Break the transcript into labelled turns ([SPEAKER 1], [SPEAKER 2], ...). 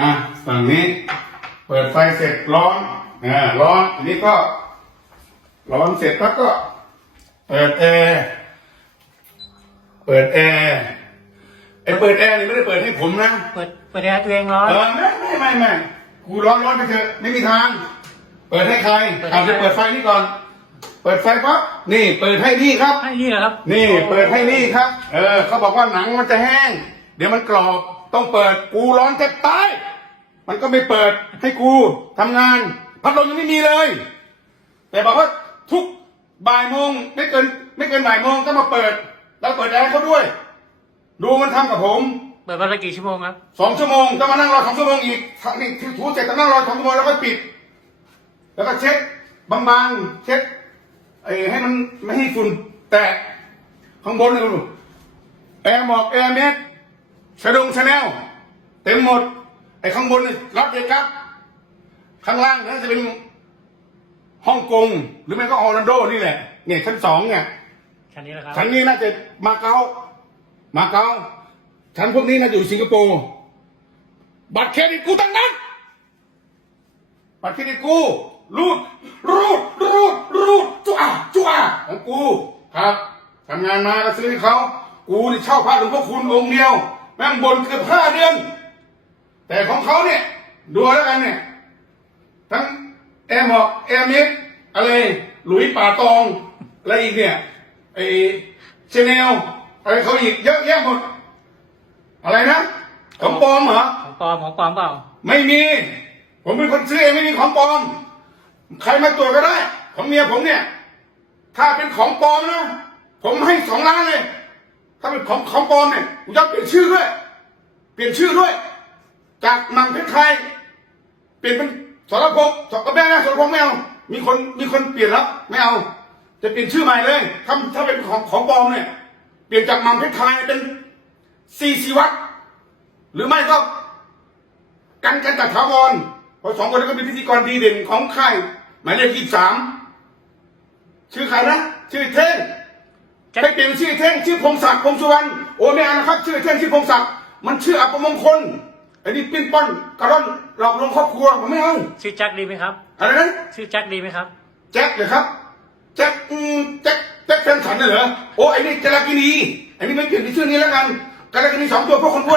[SPEAKER 1] อะฝั่งนี้ เปิดไฟเสร็จร้อนอ่าร้อนอันนี้ก็ ร้อนเสร็จแล้วก็ เปิดแอร์เปิดแอร์ไอ้เปิดแอร์นี่ไม่ได้เปิดให้ผมนะ
[SPEAKER 2] เปิดเปิดแอร์ตัวเองร้อน
[SPEAKER 1] เออไม่ไม่ไม่ไม่กูร้อนร้อนไปเถอะไม่มีทาง เปิดให้ใคร
[SPEAKER 2] เปิดให้
[SPEAKER 1] เอาจะ
[SPEAKER 2] ใคร
[SPEAKER 1] เปิดไฟนี่ก่อน เปิดไฟปั๊บนี่ เปิดให้นี่ครับ
[SPEAKER 2] ให้นี่เหรอครับ
[SPEAKER 1] นี่ เปิดให้นี่ครับ เออเขาบอกว่าหนังมันจะแห้ง เดี๋ยวมันกรอบ ต้องเปิดกูร้อนแทบตาย มันก็ไม่เปิดให้กูทำงาน พัดลมยังไม่มีเลย แต่บอกว่าทุกบ่ายโมงไม่เกินไม่เกินบ่ายโมงก็มาเปิด แล้วเปิดแอร์เขาด้วย ดูมันทำกับผม
[SPEAKER 2] เปิดวันละกี่ชั่วโมงครับ
[SPEAKER 1] สองชั่วโมงต้องมานั่งรอสองชั่วโมงอีกทั้งนี่ที่ถูเสร็จต้องนั่งรอสองชั่วโมงแล้วก็ปิด แล้วก็เช็ดบางๆเช็ดไอ้ให้มันไม่ให้ฝุ่นแตกข้างบนนี่ดูแอร์หมอกแอร์เมด ชะดงชาแนลเต็มหมด ไอ้ข้างบนนี่รับเด็กครับข้างล่างน่าจะเป็นฮ่องกง หรือไม่ก็ออร์แลนโดนี่แหละ เนี่ยชั้นสองเนี่ย
[SPEAKER 2] ชั้นนี้แหละครับ
[SPEAKER 1] ชั้นนี้น่าจะมาเก๊ามาเก๊าชั้นพวกนี้น่าจะอยู่สิงคโปร์บัตรเครดิตกูตั้งนั้นบัตรเครดิตกูรูดรูดรูดรูดจ้าจ้าของกูครับทำงานมาก็ซื้อให้เขา กูนี่เช่าพระหลวงพ่อคุณองค์เดียว แม่งบนเกือบห้าเดือน แต่ของเขาเนี่ย ดูแล้วกันเนี่ย ทั้งแอร์หมอกแอร์เมดอะไร หลุยป่าตอง อะไรอีกเนี่ยไอเชนเนลอะไรเขาอีกเยอะแยะหมด อะไรนะของปลอมเหรอ
[SPEAKER 2] ของปลอมของปลอมเปล่า
[SPEAKER 1] ไม่มี ผมเป็นคนซื้อเองไม่มีของปลอม ใครมาตรวจก็ได้ ของเมียผมเนี่ย ถ้าเป็นของปลอมนะ ผมให้สองล้านเลย ถ้าเป็นของของปลอมเนี่ยผมจะเปลี่ยนชื่อด้วย เปลี่ยนชื่อด้วย จากมังเพชรไทยเปลี่ยนเป็นสรพงษ์สรแม่นะสรพงษ์ไม่เอามีคนมีคนเปลี่ยนแล้วไม่เอาจะเปลี่ยนชื่อใหม่เลยถ้าถ้าเป็นของของปลอมเนี่ย เปลี่ยนจากมังเพชรไทยเป็นซีซีวัตหรือไม่ก็กันกันจัดถาวรเพราะสองคนนั้นก็เป็นพิธีกรดีเด่นของค่ายหมายเลขยี่สามชื่อใครนะ ชื่อเท่ง ให้เปลี่ยนชื่อเท่งชื่อพงศักดิ์พงสุวรรณโอ้ไม่เอานะครับ ชื่อเท่งชื่อพงศักดิ์มันชื่ออัปมงคลไอ้นี่ปิ้นป้อนกระร่อนหลอกลวงครอบครัวผมไม่เอา
[SPEAKER 2] ชื่อแจ็คดีไหมครับ
[SPEAKER 1] อะไรนะ
[SPEAKER 2] ชื่อแจ็คดีไหมครับ
[SPEAKER 1] แจ็คเหรอครับ แจ็คอืมแจ็คแจ็คแฟนฉันน่ะเหรอโอ้ไอ้นี่จรากินีไอ้นี่ไม่เปลี่ยนเป็นชื่อนี้แล้วกันจรากินีสองตัวเพราะคนอ้วน